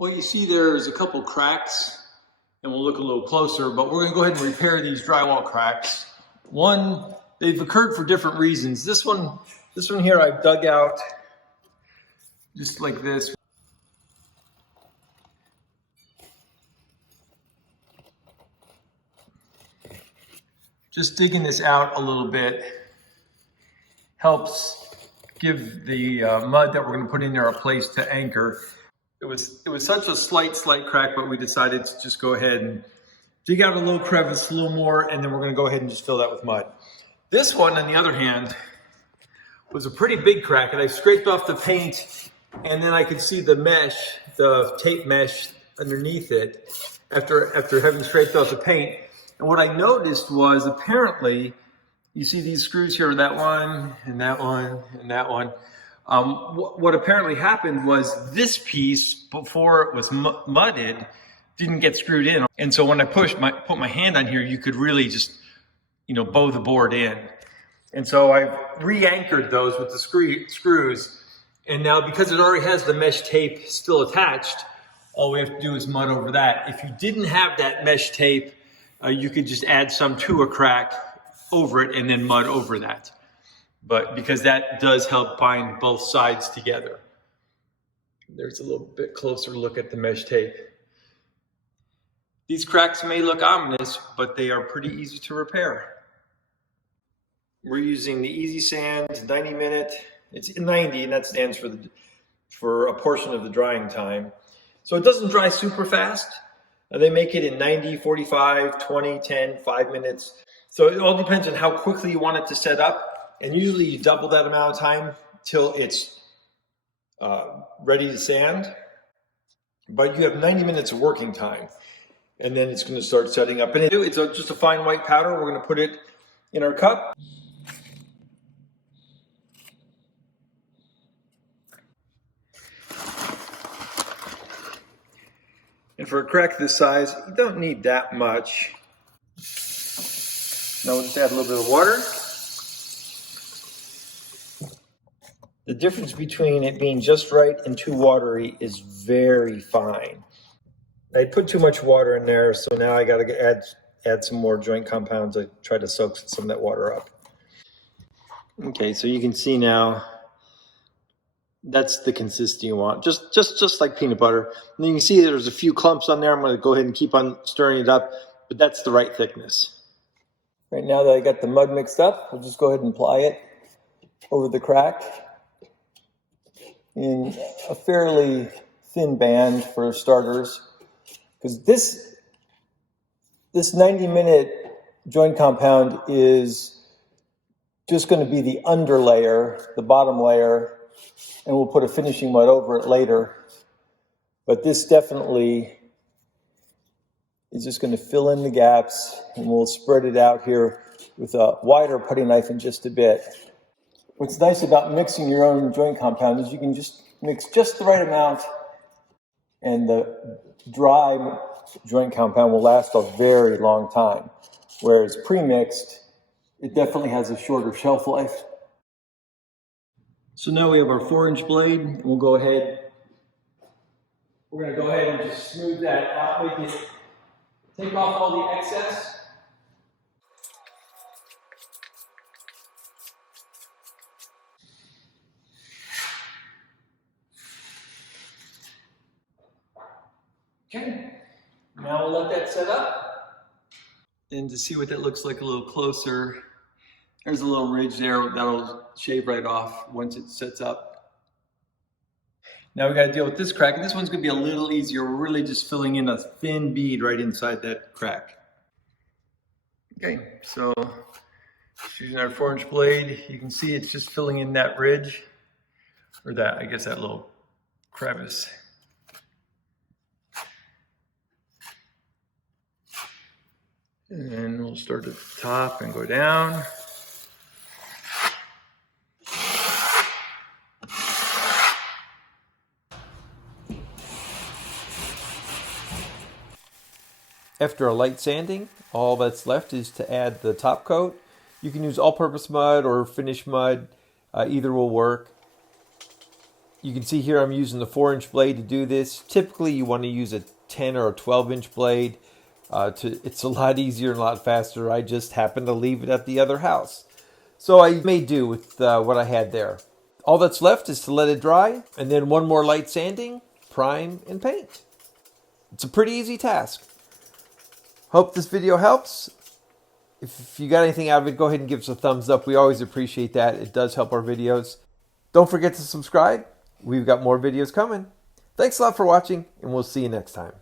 Well, you see there's a couple cracks, and we'll look a little closer, but we're gonna go ahead and repair these drywall cracks. One, they've occurred for different reasons. This one here I've dug out just like this. Just digging this out a little bit helps give the mud that we're gonna put in there a place to anchor. It was such a slight crack, but we decided to just go ahead and dig out a little crevice, a little more, and then we're gonna go ahead and just fill that with mud. This one, on the other hand, was a pretty big crack, and I scraped off the paint, and then I could see the mesh, the tape mesh underneath it after having scraped off the paint. And what I noticed was apparently, you see these screws here, that one, and that one, and that one. What apparently happened was this piece, before it was mudded, didn't get screwed in. And so when I put my hand on here, you could really just, bow the board in. And so I've re-anchored those with the screws. And now because it already has the mesh tape still attached, all we have to do is mud over that. If you didn't have that mesh tape, you could just add some to a crack over it and then mud over that. But because that does help bind both sides together. There's a little bit closer look at the mesh tape. These cracks may look ominous, but they are pretty easy to repair. We're using the Easy Sand 90 minute. It's 90, and that stands for a portion of the drying time. So it doesn't dry super fast. They make it in 90, 45, 20, 10, 5 minutes. So it all depends on how quickly you want it to set up. And usually you double that amount of time till it's ready to sand. But you have 90 minutes of working time. And then it's going to start setting up. And it's just a fine white powder. We're going to put it in our cup. And for a crack this size, you don't need that much. Now we'll just add a little bit of water. The difference between it being just right and too watery is very fine. I put too much water in there, so now I got to add some more joint compounds. I try to soak some of that water up. Okay, so you can see now that's the consistency you want, just like peanut butter. And you can see there's a few clumps on there. I'm going to go ahead and keep on stirring it up, but that's the right thickness. Right now that I got the mud mixed up, I'll just go ahead and apply it over the crack in a fairly thin band for starters, because this 90-minute joint compound is just going to be the under layer, the bottom layer, and we'll put a finishing mud over it later. But this definitely is just going to fill in the gaps, and we'll spread it out here with a wider putty knife in just a bit. What's nice about mixing your own joint compound is you can just mix just the right amount, and the dry joint compound will last a very long time. Whereas pre-mixed, it definitely has a shorter shelf life. So now we have our 4-inch blade, and we're going to go ahead and just smooth that out, take off all the excess. Okay, now we'll let that set up. And to see what that looks like a little closer, there's a little ridge there that'll shave right off once it sets up. Now we got to deal with this crack, and this one's going to be a little easier. We're really just filling in a thin bead right inside that crack. Okay, so using our 4-inch blade, you can see it's just filling in that ridge, or that little crevice. And then we'll start at the top and go down. After a light sanding, all that's left is to add the top coat. You can use all-purpose mud or finish mud, either will work. You can see here I'm using the 4-inch blade to do this. Typically you want to use a 10 or a 12-inch blade. It's a lot easier and a lot faster. I just happened to leave it at the other house. So I made do with what I had there. All that's left is to let it dry, and then one more light sanding, prime, and paint. It's a pretty easy task. Hope this video helps. If you got anything out of it, go ahead and give us a thumbs up. We always appreciate that. It does help our videos. Don't forget to subscribe. We've got more videos coming. Thanks a lot for watching, and we'll see you next time.